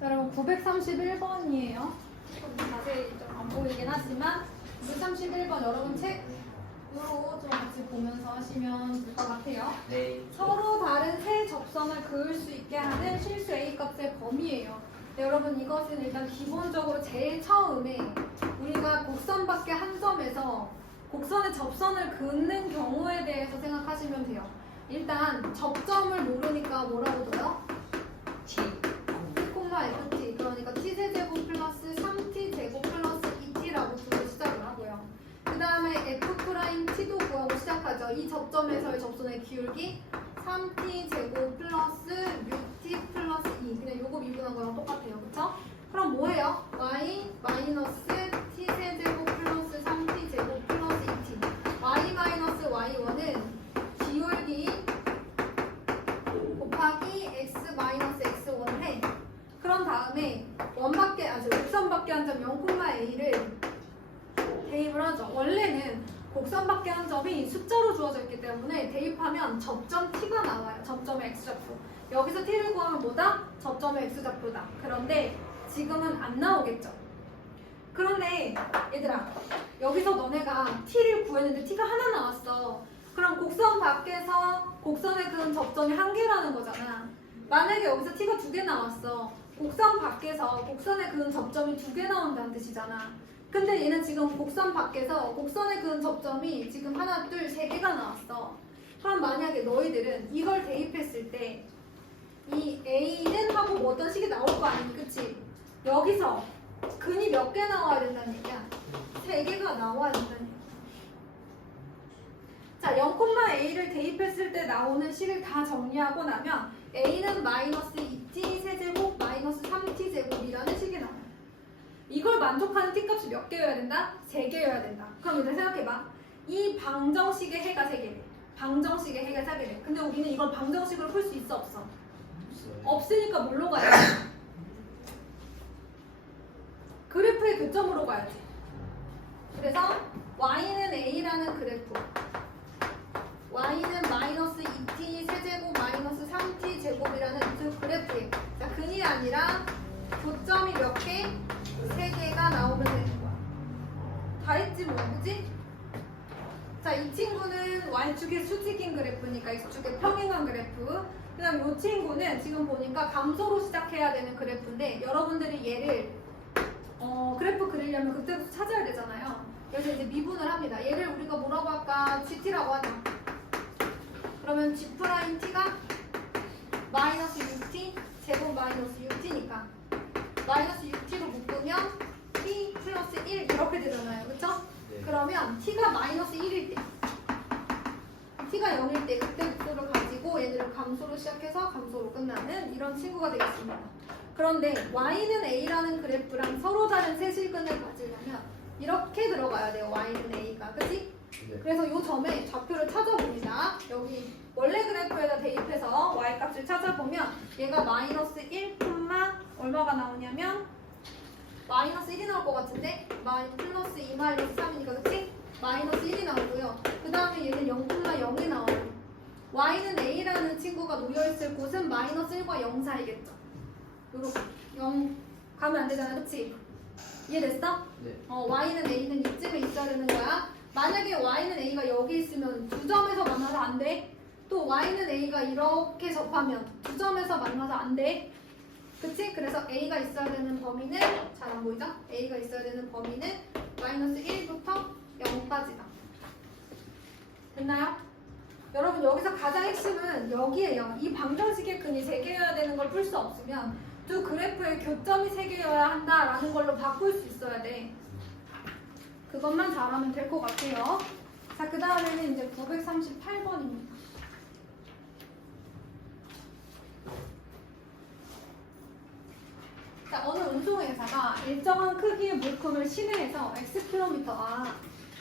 자, 여러분 931번이에요. 자세히 좀 안 보이긴 하지만 931번 여러분 책으로 좀 같이 보면서 하시면 될 것 같아요. 네. 서로 다른 세 접선을 그을 수 있게 하는 실수 A 값의 범위예요. 네, 여러분 이것은 일단 기본적으로 제일 처음에 우리가 곡선 밖에 한 점에서 곡선의 접선을 긋는 경우에 대해서 생각하시면 돼요. 일단 접점을 모르니까 뭐라고 둬요? T. FT, 그러니까 t세제곱 플러스 3t제곱 플러스 2t라고 두고 시작을 하고요. 그 다음에 F'T도 구하고 시작하죠. 이 접점에서의 접선의 기울기 3t제곱 플러스 6t 플러스 2. 그냥 요거 미분한 거랑 똑같아요. 그쵸? 그럼 뭐예요? y 마이너스 t세제곱 플러스 3t제곱 플러스 2t. y 마이너스 y1은 기울기 곱하기 x 마이너스 x1을 해. 그런 다음에 곡선 밖에 한 점 0,a를 대입을 하죠. 원래는 곡선 밖에 한 점이 숫자로 주어져 있기 때문에 대입하면 접점 t가 나와요. 접점의 x좌표. 여기서 t를 구하면 뭐다? 접점의 x좌표다. 그런데 지금은 안 나오겠죠. 그런데 얘들아, 여기서 너네가 t를 구했는데 t가 하나 나왔어. 그럼 곡선 밖에서 곡선에 그은 접점이 한 개라는 거잖아. 만약에 여기서 t가 두 개 나왔어. 곡선 밖에서 곡선에 그은 접점이 두 개 나온다는 뜻이잖아. 근데 얘는 지금 곡선 밖에서 곡선에 그은 접점이 지금 하나, 둘, 세 개가 나왔어. 그럼 만약에 너희들은 이걸 대입했을 때 이 A는 하고 뭐 어떤 식이 나올 거 아니니, 그치? 여기서 근이 몇 개 나와야 된다는 얘기야? 세 개가 나와야 된다는 얘기야. 자, 0,a를 대입했을 때 나오는 식을 다 정리하고 나면 a는 마이너스 2t 세제곱 마이너스 3t 제곱이라는 식이 나와요. 이걸 만족하는 t값이 몇 개여야 된다? 3개여야 된다. 그럼 일단 생각해봐. 이 방정식의 해가 3개래. 방정식의 해가 3개래. 근데 우리는 이걸 방정식으로 풀 수 있어, 없어? 없으니까 뭘로 가야 돼? 그래프의 교점으로 가야지. 그래서 y는 a라는 그래프, y는 마이너스 2t 세제곱 마이너스 3t 제곱이라는 두 그래프예요. 자, 근이 아니라 교점이 몇 개? 3개가 나오면 되는 거야. 다 했지 뭐, 그지? 자, 이 친구는 y축의 수직인 그래프니까 x축의 평행한 그래프. 그 다음 이 친구는 지금 보니까 감소로 시작해야 되는 그래프인데 여러분들이 얘를 그래프 그리려면 그때부터 찾아야 되잖아요. 그래서 이제 미분을 합니다. 얘를 우리가 뭐라고 할까? gt라고 하자. 그러면 g't가 마이너스 6t 제곱 마이너스 6t니까 마이너스 6t로 묶으면 t 플러스 1 이렇게 되잖아요. 그쵸? 네. 그러면 t가 마이너스 1일 때 t가 0일 때 그때 목표를 가지고 얘들을 감소로 시작해서 감소로 끝나는 이런 친구가 되겠습니다. 그런데 y는 a라는 그래프랑 서로 다른 세실근을 가지려면 이렇게 들어가야 돼요. y는 a가. 그치? 네. 그래서 이 점에 좌표를 찾아봅니다. 여기 원래 그래프에다 대입해서 y값을 찾아보면 얘가 마이너스 1, 얼마가 나오냐면 마이너스 1이 나올 것 같은데 플러스 2 마이너스 3이니까 그치? 마이너스 1이 나오고요. 그 다음에 얘는 0,0이 나와요. y는 a라는 친구가 놓여있을 곳은 마이너스 1과 0 사이겠죠. 요렇게 0 가면 안 되잖아. 그치? 이해됐어? 네. y는 a는 이쯤에 있어야 되는 거야. 만약에 y는 a가 여기 있으면 두 점에서 만나서 안 돼. 또 y는 a가 이렇게 접하면 두 점에서 만나서 안 돼. 그치? 그래서 a가 있어야 되는 범위는 잘 안 보이죠? a가 있어야 되는 범위는 마이너스 1부터 0까지다. 됐나요? 여러분 여기서 가장 핵심은 여기에요. 이 방정식의 근이 3개여야 되는 걸 풀 수 없으면 두 그래프의 교점이 3개여야 한다라는 걸로 바꿀 수 있어야 돼. 그것만 잘하면 될 것 같아요. 자, 그 다음에는 이제 938번입니다. 자, 어느 운송회사가 일정한 크기의 물품을 시내에서 Xkm와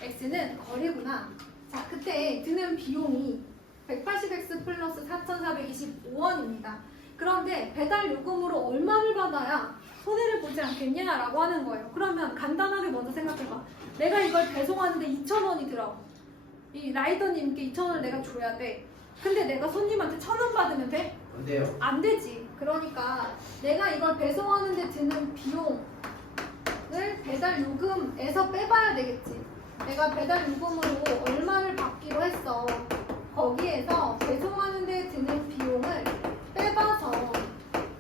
X는 거리구나. 자, 그때 드는 비용이 180X 플러스 4,425원입니다. 그런데 배달 요금으로 얼마를 받아야 손해를 보지 않겠냐라고 하는 거예요. 그러면 간단하게 먼저 생각해봐. 내가 이걸 배송하는데 2,000원이 들어. 이 라이더님께 2,000원을 내가 줘야 돼. 근데 내가 손님한테 1,000원 받으면 돼? 안 돼요? 안 되지. 그러니까 내가 이걸 배송하는데 드는 비용을 배달 요금에서 빼봐야 되겠지. 내가 배달 요금으로 얼마를 받기로 했어. 거기에서 배송하는데 드는 비용을 빼봐서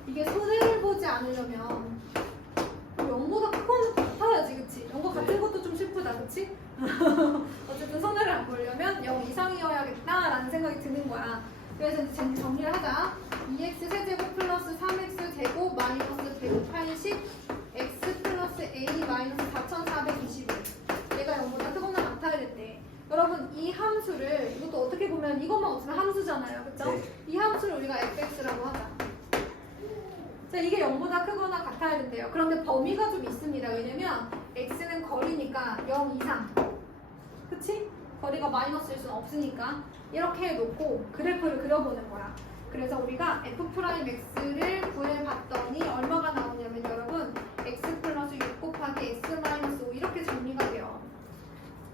이게 손해를 보지 않으려면 0보다 큰 거는 같아야지, 그치? 0과 같은 것도 좀 슬프다, 그치? 어쨌든 손해를 안 보려면 0 이상이어야겠다라는 생각이 드는 거야. 그래서 이제 정리를 하자. 2x 세제곱 플러스 3x 제곱 마이너스 180 x 플러스 a 마이너스 4421. 얘가 0보다 크거나 같아야 된대. 여러분 이 함수를 이것도 어떻게 보면 이것만 없으면 함수잖아요, 그쵸? 네. 이 함수를 우리가 fx라고 하자. 자, 이게 0보다 크거나 같아야 된대요. 그런데 범위가 좀 있습니다. 왜냐면 x는 거리니까 0 이상. 그치? 거리가 마이너스일 수는 없으니까 이렇게 해놓고 그래프를 그려보는 거야. 그래서 우리가 f'x를 구해봤더니 얼마가 나오냐면 여러분 x 플러스 6 곱하기 x 마이너스 5 이렇게 정리가 돼요.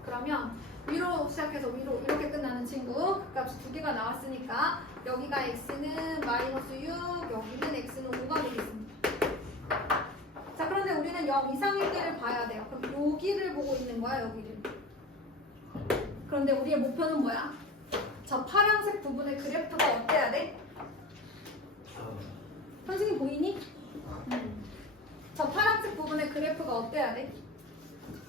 그러면 위로 시작해서 위로 이렇게 끝나는 친구 그 값이 두 개가 나왔으니까 여기가 x는 마이너스 6 여기는 x는 5가 되겠습니다. 자, 그런데 우리는 0 이상일 때를 봐야 돼요. 그럼 여기를 보고 있는 거야, 여기를. 그런데 우리의 목표는 뭐야? 저 파란색 부분의 그래프가 어때야 돼? 선생님 보이니? 저 파란색 부분의 그래프가 어때야 돼?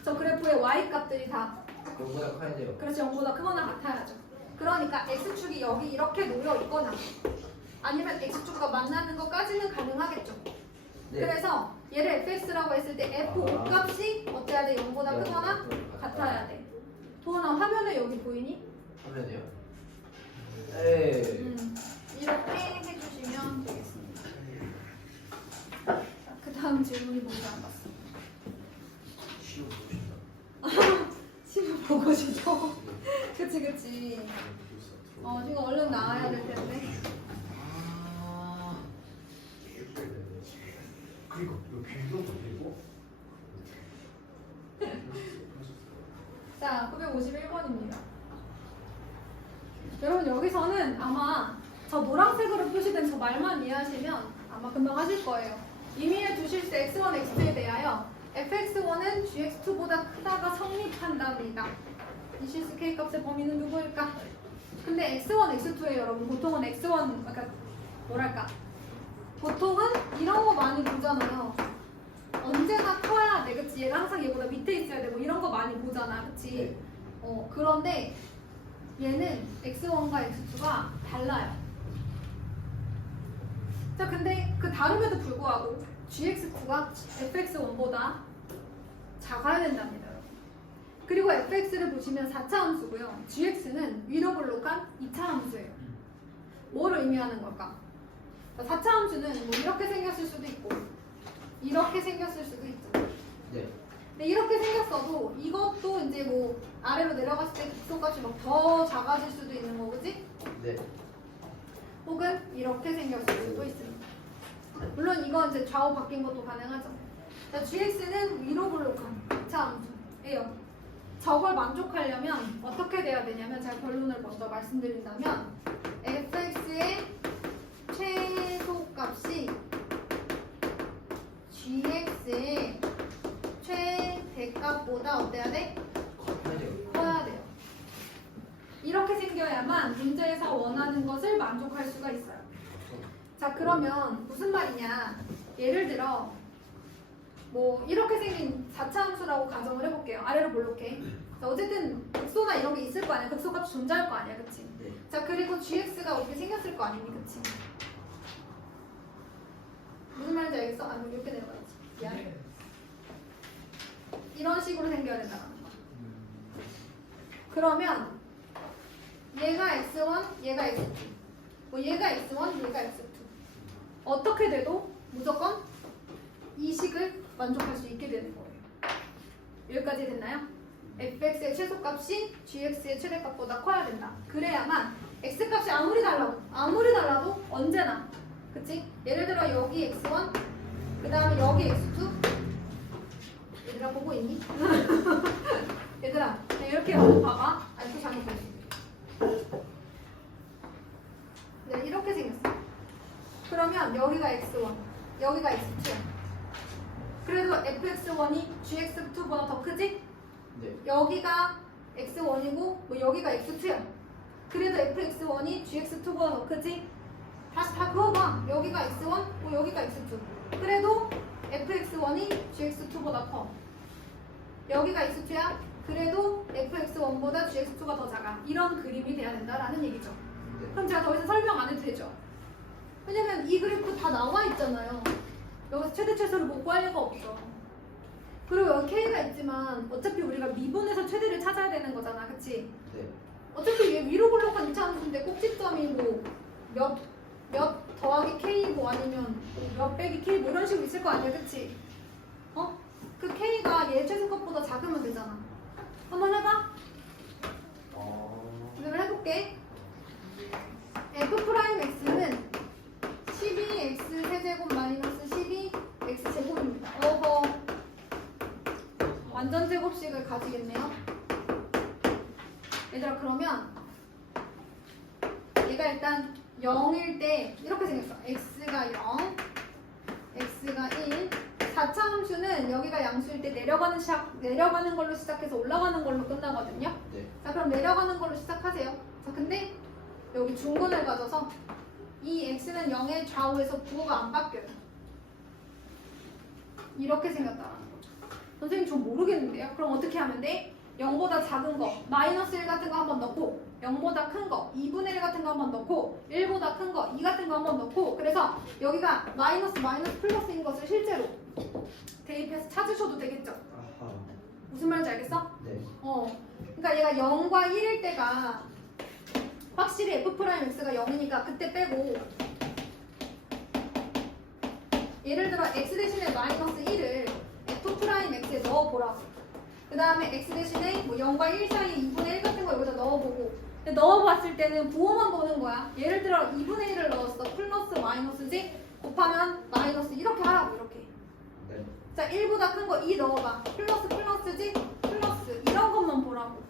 저 그래프의 y 값들이 다 0보다 커야 돼요. 그렇지 0보다 크거나 같아야죠. 그러니까 x축이 여기 이렇게 놓여 있거나 아니면 x축과 만나는 것까지는 가능하겠죠. 네. 그래서 얘를 fx라고 했을 때 f5 값이 어때야 돼? 0보다 크거나 같아야 돼. 도원아 화면에 여기 보이니? 화면이요? 네. 이렇게 해주시면 되겠습니다. 자, 그 다음 질문이 뭔지 안 봤어. 시험 보고 싶다. 시험 보고 싶어. 그치 그치. 지금 얼른 나와야 될 텐데. 그리고 이거 비교도 되고 자, 951번입니다. 여러분 여기서는 아마 저 노란색으로 표시된 저 말만 이해하시면 아마 금방 하실 거예요. 이미 해두실 때 x1, x2에 대하여 fx1은 gx2보다 크다가 성립한답니다. 이 실수 k값의 범위는 누구일까? 근데 x1, x2에 여러분 보통은 x1, 그러니까 뭐랄까 보통은 이런 거 많이 보잖아요. 언제나 커야 돼, 그치? 얘가 항상 얘보다 밑에 있어야 되고 이런 거 많이 보잖아, 그치? 네. 그런데 얘는 x1과 x2가 달라요. 자, 근데 그 다름에도 불구하고 gx9가 fx1보다 작아야 된답니다, 여러분. 그리고 fx를 보시면 4차 함수고요. gx는 위로 볼록한 2차 함수예요. 뭐를 의미하는 걸까? 4차 함수는 뭐 이렇게 생겼을 수도 있고 이렇게 생겼을 수도 있죠. 네. 근데 이렇게 생겼어도 이것도 이제 뭐 아래로 내려갔을 때 극소값이 막 더 작아질 수도 있는 거, 그지? 네. 혹은 이렇게 생겼을 수도 있습니다. 물론 이건 이제 좌우 바뀐 것도 가능하죠. 자, gx는 위로 볼록한 2차 함수예요. 저걸 만족하려면 어떻게 돼야 되냐면 제가 결론을 먼저 말씀드린다면 fx의 최소값이 gx의 최대값보다 어때야 돼? 커야 돼요. 커야 돼요. 이렇게 생겨야만 문제에서 원하는 것을 만족할 수가 있어요. 자, 그러면 무슨 말이냐? 예를 들어 뭐 이렇게 생긴 4차 함수라고 가정을 해볼게요. 아래로 볼록해. 자, 어쨌든 극소나 이런 게 있을 거 아니야. 극소값이 존재할 거 아니야, 그치? 네. 자, 그리고 gx가 어떻게 생겼을 거 아니니, 그치? 무슨 말인지 알겠어? 아, 이렇게 내려가야지. 미안해. 이런 식으로 생겨야 된다는 거야. 그러면 얘가 x1, 얘가 x2. 뭐 얘가 x1, 얘가 x2. 어떻게 돼도 무조건 이 식을 만족할 수 있게 되는 거예요. 여기까지 됐나요? fx의 최소값이 gx의 최대값보다 커야 된다. 그래야만 x값이 아무리 달라도 언제나, 그치? 예를 들어 여기 x1, 그 다음에 여기 x2. 얘들아 보고 있니? 얘들아 이렇게 한번 봐봐. 또 잘못했어. 네, 이렇게 생겼어. 그러면 여기가 그래도 fx1이 gx2보다 더 크지? 네. 여기가 x1이고 뭐 여기가 x2야. 그래도 fx1이 gx2보다 더 크지? 다시 다 그어봐. 여기가 x1, 뭐 여기가 x2. 그래도 fx1이 gx2보다 커. 여기가 x2야. 그래도 fx1보다 gx2가 더 작아. 이런 그림이 돼야 된다라는 얘기죠. 네. 그럼 제가 더 이상 설명 안 해도 되죠? 왜냐면 이 그래프 다 나와 있잖아요. 여기서 최대 최소를 못 구할 리가 없어. 그리고 여기 K가 있지만 어차피 우리가 미분에서 최대를 찾아야 되는 거잖아. 그치? 네. 어차피 얘 위로 블록한 2차함수인데 꼭지점이 뭐 몇 더하기 K 뭐 아니면 몇 빼기 K 뭐 이런 식으로 있을 거 아니야. 그치? 어? 그 K가 얘 최소값보다 작으면 되잖아. 한번 해봐. 이걸 해볼게. F'X는 12x 세제곱 마이너스 12x 제곱입니다. 어허. 완전 제곱식을 가지겠네요. 얘들아 그러면 얘가 일단 0일 때 이렇게 생겼어. x가 0, x가 1. 4차 함수는 여기가 양수일 때 내려가는 걸로 시작해서 올라가는 걸로 끝나거든요. 네. 자 그럼 내려가는 걸로 시작하세요. 자 근데 여기 중근을 가져서 이 x는 0의 좌우에서 부호가 안 바뀌어요. 이렇게 생겼다라는 거죠. 선생님 좀 모르겠는데요. 그럼 어떻게 하면 돼? 0보다 작은 거, 마이너스 1 같은 거 한번 넣고 0보다 큰 거, 2분의 1 같은 거 한번 넣고 1보다 큰 거, 2 같은 거 한번 넣고 그래서 여기가 마이너스 플러스인 것을 실제로 대입해서 찾으셔도 되겠죠? 아하. 무슨 말인지 알겠어? 네. 그러니까 얘가 0과 1일 때가 확실히 f'x가 0이니까 그때 빼고 예를 들어 x 대신에 마이너스 1을 f'x에 넣어보라고. 그 다음에 x 대신에 뭐 0과 1 사이에 2분의 1 같은 거 여기다 넣어보고 근데 넣어봤을 때는 부호만 보는 거야. 예를 들어 2분의 1을 넣었어. 플러스 마이너스지 곱하면 마이너스 이렇게 하라고 이렇게. 네. 자 1보다 큰 거 2 넣어봐. 플러스지 플러스 이런 것만 보라고.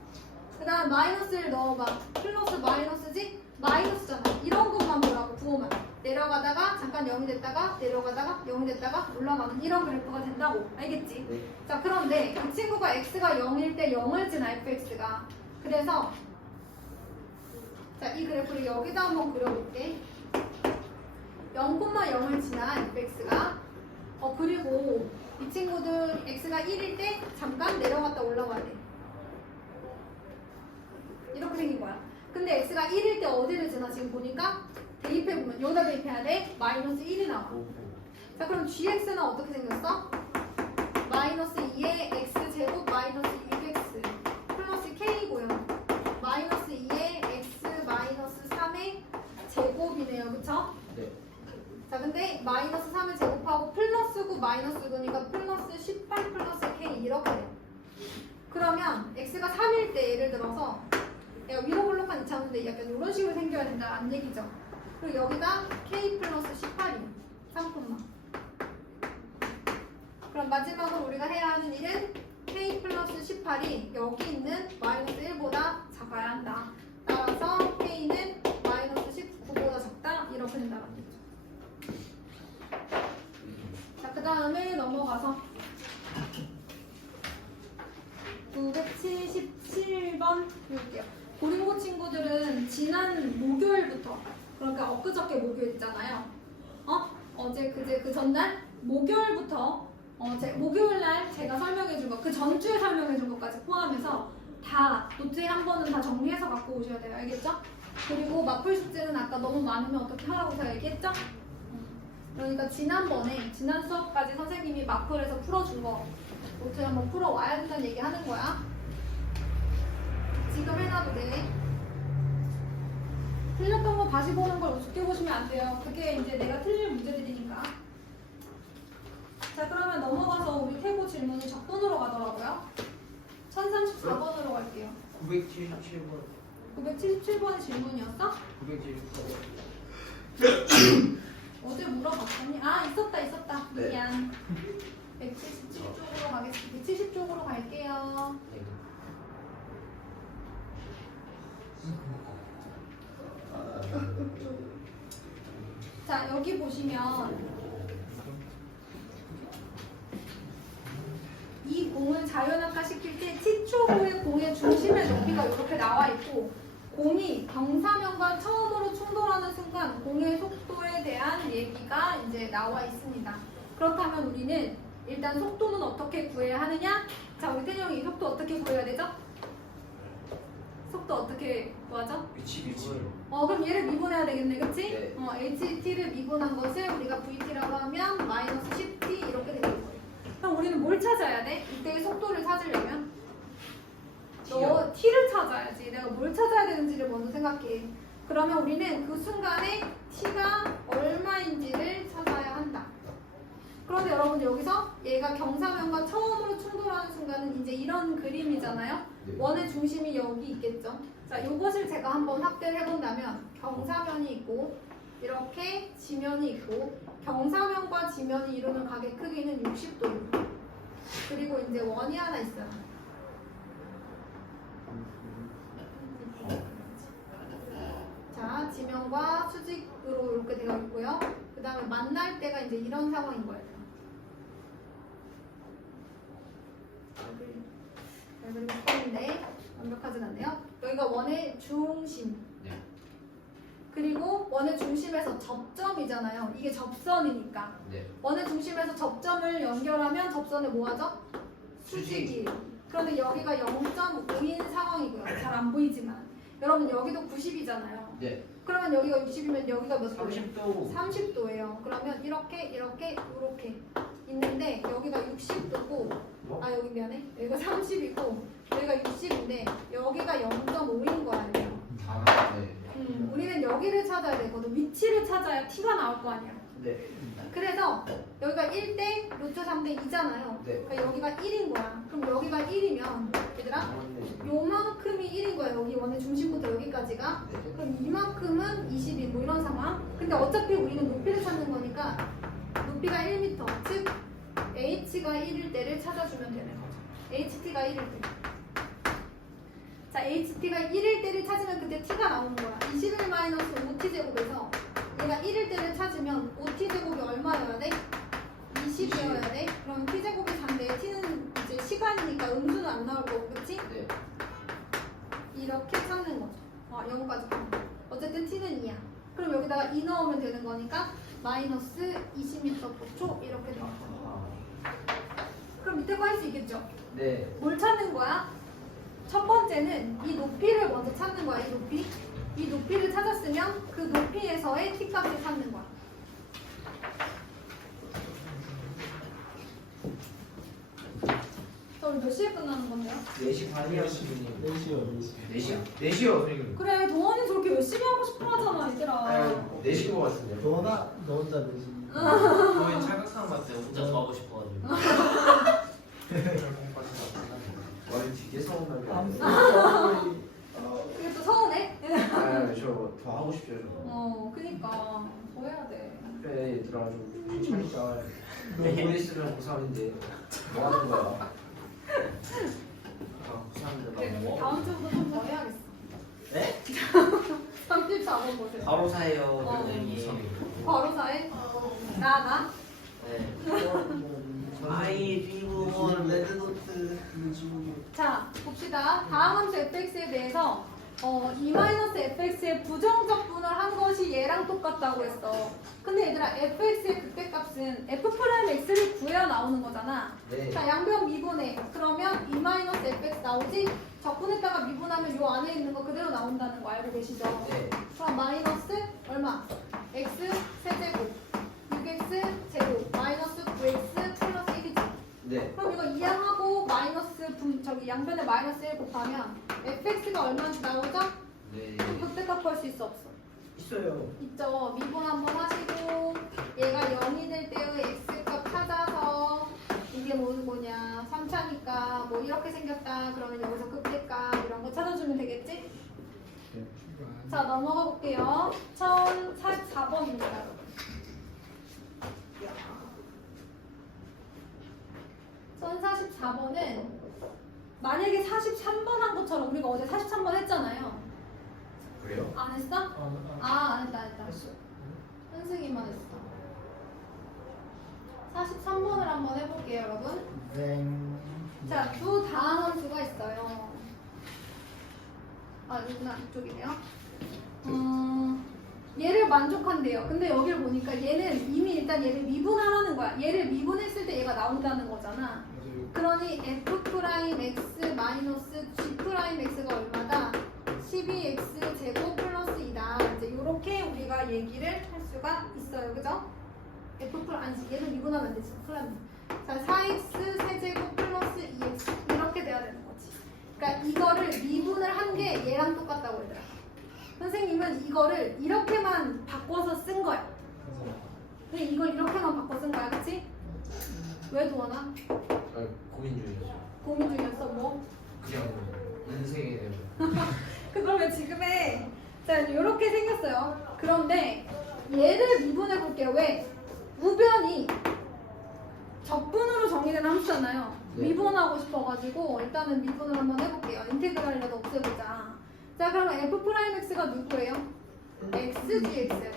그 다음 마이너스를 넣어봐. 플러스 마이너스지 마이너스잖아. 이런 것만 보라고 부호만. 내려가다가 잠깐 0이 됐다가 내려가다가 0이 됐다가 올라가는 이런 그래프가 된다고. 알겠지? 네. 자 그런데 이 친구가 x가 0일 때 0을 지나 fx가. 그래서 자 이 그래프를 여기다 한번 그려볼게. 0,0을 지나 fx가 그리고 이 친구들 x가 1일 때 잠깐 내려갔다 올라가야 돼. 이렇게 생긴 거야. 근데 x가 1일 때 어디를 지나 지금 보니까 대입해보면 여기다 대입해야 돼. 마이너스 1이 나와. 자 그럼 gx는 어떻게 생겼어? 마이너스 2의 x제곱 마이너스 6x 플러스 k고요. 마이너스 2의 x 마이너스 3의 제곱이네요. 그쵸? 네. 자 근데 마이너스 3을 제곱하고 플러스 9 마이너스 9니까 플러스 18 플러스 k 이렇게 돼요. 그러면 x가 3일 때 예를 들어서 얘가 위로 블록한 2차인데 약간 이런 식으로 생겨야 된다는 얘기죠. 그리고 여기가 k 플러스 18이에요. 3 콤마. 그럼 마지막으로 우리가 해야 하는 일은 k 플러스 18이 여기 있는 마이너스 1보다 작아야 한다. 따라서 k는 마이너스 19보다 작다. 이렇게 된다는 얘기죠. 자, 그 다음에 넘어가서 977번 볼게요. 고등부 친구들은 지난 목요일부터 그러니까 엊그저께 목요일 있잖아요. 어제 그제 그 전날 목요일부터 목요일날 제가 설명해준 거 그 전주에 설명해준 것까지 포함해서 다 노트에 한 번은 다 정리해서 갖고 오셔야 돼요. 알겠죠? 그리고 맞풀 숙제는 아까 너무 많으면 어떻게 하라고 제가 얘기했죠? 그러니까 지난 수업까지 선생님이 마플에서 풀어준 거 노트에 한번 풀어와야 된다는 얘기 하는 거야. 지금 해놔도 돼. 틀렸던 거 다시 보는 걸 우습게 보시면 안 돼요. 그게 이제 내가 틀릴 문제들이니까. 자 그러면 넘어가서 우리 태고 질문이 적분으로 가더라고요. 1034번으로 갈게요. 977번. 977번의 질문이었어? 977번. 어제 물어봤더니 있었다. 네. 미안. 177쪽으로 가겠습니다. 170쪽으로 갈게요. 네. 자 여기 보시면 자유낙하 시킬 때 T초고의 공의 중심의 높이가 이렇게 나와 있고 공이 경사면과 처음으로 충돌하는 순간 공의 속도에 대한 얘기가 이제 나와 있습니다. 그렇다면 우리는 일단 속도는 어떻게 구해야 하느냐? 자, 우리 태영이 이 속도 어떻게 구해야 되죠? 속도 어떻게 구하죠? 위치. 그럼 얘를 미분해야 되겠네, 그치? 네. HT를 미분한 것을 우리가 VT라고 하면 마이너스 10T 이렇게 되는 거예요. 그럼 우리는 뭘 찾아야 돼? 이때의 속도를 찾으려면 너 T를 찾아야지. 내가 뭘 찾아야 되는지를 먼저 생각해. 그러면 우리는 그 순간에 T가 얼마인지를 찾아야 한다. 그런데 여러분 여기서 얘가 경사면과 처음으로 충돌하는 순간은 이제 이런 그림이잖아요. 네. 원의 중심이 여기 있겠죠. 자, 이것을 제가 한번 확대를 해본다면 경사면이 있고 이렇게 지면이 있고 경사면과 지면이 이루는 각의 크기는 60도입니다. 그리고 이제 원이 하나 있어요. 자, 지면과 수직으로 이렇게 되어 있고요. 그 다음에 만날 때가 이제 이런 상황인 거예요. 잘 그리고 싶었는데 완벽하진 않네요. 여기가 원의 중심. 네. 그리고 원의 중심에서 접점이잖아요. 이게 접선이니까. 네. 원의 중심에서 접점을 연결하면 접선을 뭐하죠? 수직이. 그런데 여기가 0.5인 상황이고요. 잘 안 보이지만. 여러분 여기도 90이잖아요. 네. 그러면 여기가 60이면 여기가 몇 도예요? 30도. 30도예요. 그러면 이렇게 있는데 여기가 60도고 여기 미안해. 여기가 30이고 여기가 60인데 여기가 0.5인 거야. 네. 우리는 여기를 찾아야 되거든. 위치를 찾아야 T가 나올 거 아니야. 네. 그래서 여기가 1대 루트 3대 2잖아요. 네. 그러니까 여기가 1인 거야. 그럼 여기가 1이면 얘들아 요만큼이 1인 거야. 여기 원의 중심부터 여기까지가. 네. 그럼 이만큼은 22 뭐 이런 상황. 근데 어차피 우리는 높이를 찾는 거니까 높이가 1m 즉 h가 1일 때를 찾아주면 되는 거죠. ht가 1일 때. 자, ht가 1일 때를 찾으면 그때 t가 나오는 거야. 21-5t제곱에서 얘가 1일 때를 찾으면 5t제곱이 얼마여야 돼? 20이어야 돼? 그럼 t제곱이 3인데 t는 이제 시간이니까 음수는 안 나올 거고, 그치? 네. 이렇게 찾는 거죠. 여기까지 가면. 어쨌든 t는 2야. 그럼 여기다가 2 넣으면 되는 거니까 마이너스 20m/초 이렇게 되는 거죠. 그럼 밑에 거 할 수 있겠죠? 네. 뭘 찾는 거야? 첫 번째는 이 높이를 먼저 찾는 거야. 이 높이. 이 높이를 찾았으면 그 높이에서의 t값을 찾는 거야. 저 우리 몇 시에 끝나는 건데요? 4시 반이요, 선생님. 4시요 4시요, 선생님. 그래, 동원이 저렇게 열심히 하고 싶어 하잖아, 얘들아. 4시인 것 같은데요. 너 혼자 내지. 저희 찰각상 봤어요. 혼자 더 하고 싶어가지고. 와, 되게 서운하게. 이게 또 서운해? 저더 하고 싶죠, 저. 그니까. 뭐 해야 돼? 그래, 얘들아, 좀 괜찮으니까. 너 보냈으면 고3인데. 뭐 하는 거야? 그래, 다음 주부터 좀 더 해야겠어. 네? 34번 보세요. 바로 사요. 무상이에요. 바로 사해? 나? 네. 아이 비본 레드노트. 자, 봅시다. 다음 함수 fx에 대해서 2-fx의 부정적 분을 한 것이 얘랑 똑같다고 했어. 근데 얘들아, fx의 극대값은 f'x를 구해야 나오는 거잖아. 네. 자, 양변 미분해. 그러면 2-fx 나오지? 적분했다가 미분하면 요 안에 있는 거 그대로 나온다는 거 알고 계시죠? 네. 그럼 마이너스 얼마? x 세제곱 6x 제곱 마이너스 9x 플러스 1이죠. 네. 그럼 이거 이항하고 마이너스 양변에 마이너스 1 곱하면 fx가 얼마인지 나오죠? 네. 그럼 극대값 구할 수 있어 없어? 있어요. 있죠. 미분 한번 하시고 얘가 0이 될 때의 x값 찾아서 이게 뭐냐 3차니까 뭐 이렇게 생겼다 그러면 여기서 극대값 이런 거 찾아주면 되겠지? 자, 넘어가 볼게요. 1044번입니다. 1044번은 만약에 43번 한 것처럼 우리가 어제 43번 했잖아요. 그래요? 안 했어? 안 했다. 현승이만 했어. 43번을 한번 해볼게요, 여러분. 자, 두 아니구나. 이쪽이네요. 얘를 만족한대요. 근데 여기를 보니까 얘는 이미 일단 얘를 미분하라는 거야. 얘를 미분했을 때 얘가 나온다는 거잖아. 그러니 f'(x g'(x가 얼마다? 12x 제곱 플러스 2다. 이제 이렇게 우리가 얘기를 할 수가 있어요. 그죠? 아니지. 얘는 미분하면 안 되지. 큰일 났네. 자, 4x 세제곱 플러스 2x 이렇게 돼야 되는 거지. 그러니까 이거를 미분을 한 게 얘랑 똑같다고 얘들아. 선생님은 이거를 이렇게만 바꿔서 쓴 거야. 근데 이걸 이렇게만 바꿔 쓴 거야, 그치? 왜 도원아? 아, 고민 중이었죠. 고민 중이었어, 뭐? 그냥 인생에 대한. 그걸 왜 지금 해? 자, 이렇게 생겼어요. 그런데 얘를 미분해 볼게요. 왜? 우변이 적분으로 정의된 함수잖아요. 네. 미분하고 싶어가지고 일단은 미분을 한번 해볼게요. 인테그랄이라도 없애보자. 자, 그럼 f'x가 누구예요? xgx예요.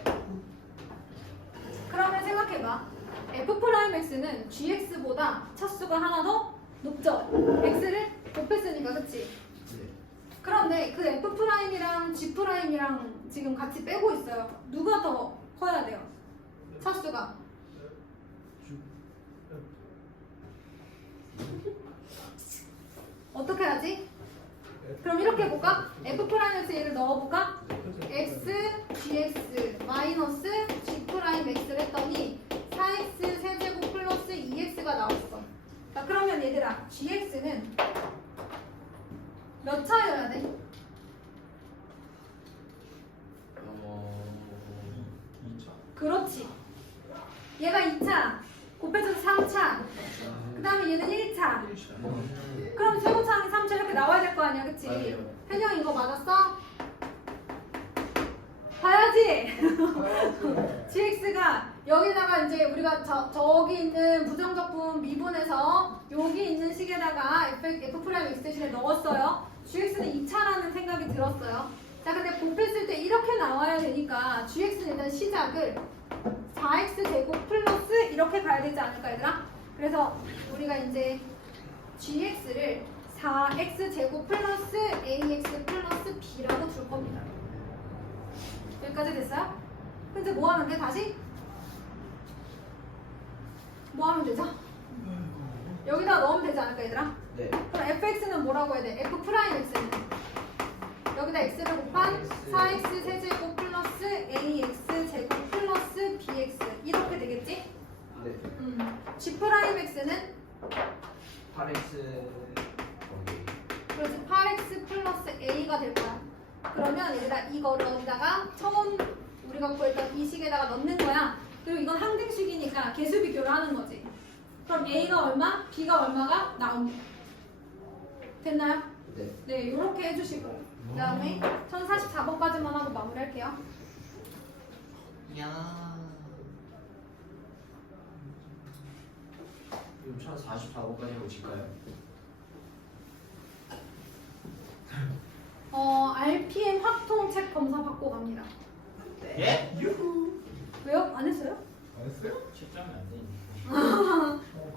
그러면 생각해봐. f'x는 gx보다 차수가 하나 더 높죠? x를 곱했으니까, 그치? 네. 그런데 그 f'이랑 g'이랑 지금 같이 빼고 있어요. 누가 더 커야 돼요? 차수가. 어떻게 하지? 그럼 이렇게 해볼까? f'(x) 얘를 넣어볼까? x, gx, 마이너스 g'x를 했더니 4x 세제곱 플러스 2x가 나왔어. 자, 그러면 얘들아, gx는 몇 차여야 돼? 2차. 그렇지. 얘가 2차, 곱해줘서 3차, 그 다음에 얘는 1차. 그럼 최고차항이 3차 이렇게 나와야 될 거 아니야, 그치? 맞아요. 현영 이거 맞았어? 봐야지! gx가 여기다가 이제 우리가 저기 있는 부정적분 미분해서 여기 있는 식에다가 f' 대신에 넣었어요. gx는 2차라는 생각이 들었어요. 자, 근데 곱했을 때 이렇게 나와야 되니까 gx는 일단 시작을 4x 제곱 플러스 이렇게 가야 되지 않을까, 얘들아? 그래서 우리가 이제 gx를 4x 제곱 플러스 ax 플러스 b라고 줄 겁니다. 여기까지 됐어요? 근데 뭐 하면 돼? 다시? 뭐 하면 되죠? 여기다 넣으면 되지 않을까, 얘들아? 네. 그럼 fx는 뭐라고 해야 돼? f'x는 여기다 x를 곱한 4x 세제곱 플러스 ax 제곱 플러스 bx 이렇게 되겠지? 네. g'x는 8x 그래서 8x 플러스 a가 될 거야. 그러면 얘들아 이거를 어디다가 처음 우리가 구했던 이 식에다가 넣는 거야. 그리고 이건 항등식이니까 개수 비교를 하는 거지. 그럼 a가 얼마, b가 얼마가 나옵니다. 됐나요? 네. 네, 이렇게 해주시고 그 다음에 1044번까지만 하고 마무리할게요. 야. 그럼 1044번까지 오실까요? RPM 확통 책 검사 받고 갑니다. 예? 왜요? 안 했어요? 안 했어요? 책장이 안 되니.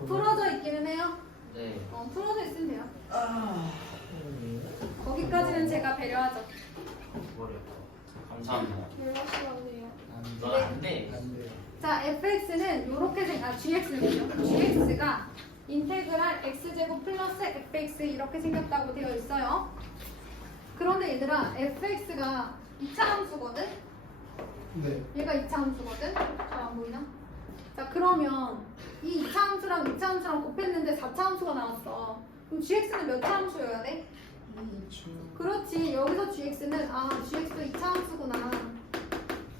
풀어져 있기는 해요. 네. 풀어져 있으면 돼요. 거기까지는 제가 배려하죠. 머리 아파. 감사합니다. 연락시간이에요. 넌 안 돼. 안 돼요. 자, fx는 요렇게 gx는요. gx가 인테그랄 x제곱 플러스 fx 이렇게 생겼다고 되어 있어요. 그런데 얘들아, fx가 2차 함수거든? 네. 얘가 2차 함수거든? 잘 안 보이나? 자, 그러면 이 2차 함수랑 2차 함수랑 곱했는데 4차 함수가 나왔어. 그럼 gx는 몇 차 함수여야 돼? 그렇지. 여기서 gx는 gx도 2차 함수구나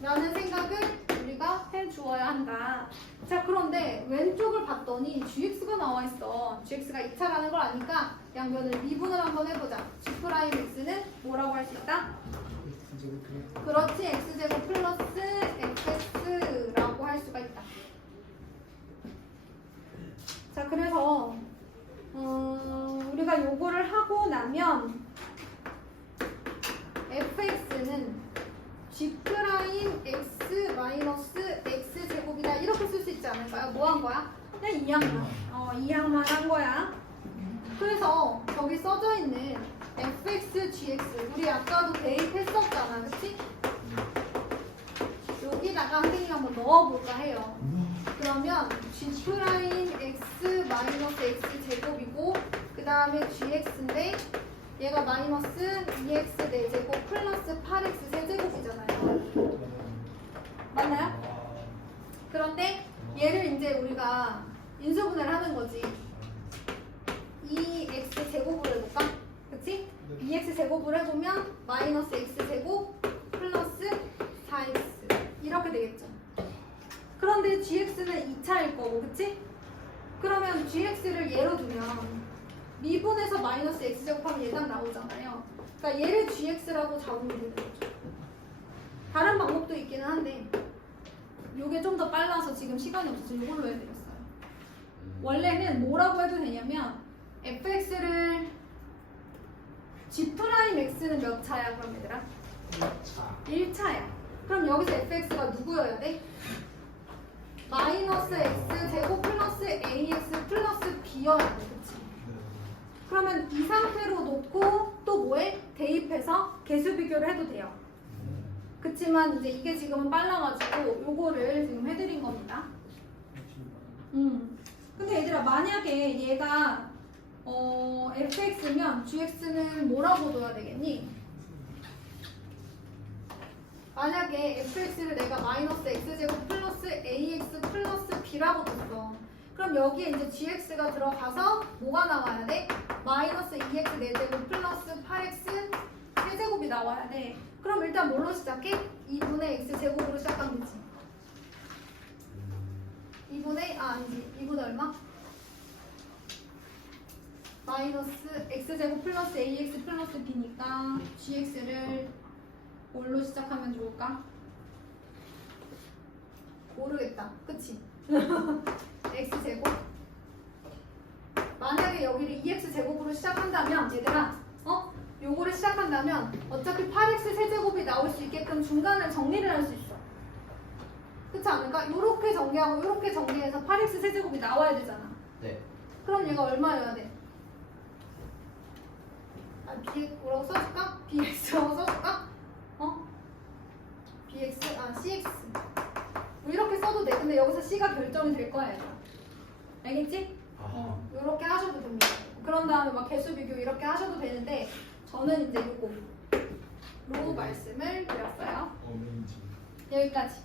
라는 생각을 우리가 해주어야 한다. 자, 그런데 왼쪽을 봤더니 gx가 나와 있어. gx가 2차라는 걸 아니까 양변을 미분을 한번 해보자. g'x는 뭐라고 할 수 있다? 그렇지. x제곱 플러스 x라고 할 수가 있다. 자, 그래서 우리가 요거를 하고 나면 fx는 g'(x 마이너스 x제곱이다 이렇게 쓸 수 있지 않을까요? 뭐 한 거야? 그냥 이항만 한 거야. 그래서 저기 써져 있는 fx, gx 우리 아까도 대입했었잖아, 그치? 여기다가 선생님이 한번 넣어볼까 해요. 그러면 g 프라임 x 마이너스 x 제곱이고 그 다음에 gx인데 얘가 마이너스 2x 4제곱 플러스 8x 세제곱이잖아요. 맞나요? 그런데 얘를 이제 우리가 인수분해를 하는 거지. 2x 제곱으로 해볼까? 그치? 2x 제곱을 해보면 마이너스 x 제곱 플러스 4x 이렇게 되겠죠. 그런데 gx는 2차일 거고, 그치? 그러면 gx를 예로 두면 미분에서 마이너스 x 제곱하면 얘가 나오잖아요. 그러니까 얘를 gx라고 잡으면 되는 거죠. 다른 방법도 있기는 한데 이게 좀 더 빨라서 지금 시간이 없어서 이걸로 해드렸어요. 원래는 뭐라고 해도 되냐면 fx를 g'x는 몇 차야 그럼 얘들아? 1차야. 그럼 여기서 fx가 누구여야 돼? 마이너스 x 제곱 플러스 ax 플러스 b여야 돼. 그치? 그러면 이 상태로 놓고 또 뭐해? 대입해서 개수 비교를 해도 돼요. 그치만 이제 이게 지금은 빨라가지고 요거를 지금 해드린 겁니다. 근데 얘들아 만약에 얘가 fx면 gx는 뭐라고 둬야 되겠니? 만약에 fx를 내가 마이너스 x제곱 플러스 ax 플러스 b라고 뒀어. 그럼 여기에 이제 gx가 들어가서 뭐가 나와야 돼? 마이너스 2x 4제곱 플러스 8x 세제곱이 나와야 돼. 그럼 일단 뭘로 시작해? 2분의 x 제곱으로 시작하면 되지. 2분의 아니지 2분의 얼마? 마이너스 x제곱 플러스 ax 플러스 b니까 gx를 뭘로 시작하면 좋을까? 모르겠다. 그치? x제곱 만약에 여기를 2x제곱으로 시작한다면 얘들아 요거를 시작한다면 어차피 8x 세제곱이 나올 수 있게끔 중간을 정리를 할 수 있어. 그렇지 않을까? 요렇게 정리하고 요렇게 정리해서 8x 세제곱이 나와야 되잖아. 네. 그럼 얘가 얼마여야 돼? bx 뭐라고 써줄까? bx라고 써줄까? bx cx 뭐 이렇게 써도 돼. 근데 여기서 c가 결정이 될 거야 얘들아. 알겠지? 요렇게 하셔도 됩니다. 그런 다음에 막 개수 비교 이렇게 하셔도 되는데 저는 이제 요거 말씀을 드렸어요. 여기까지.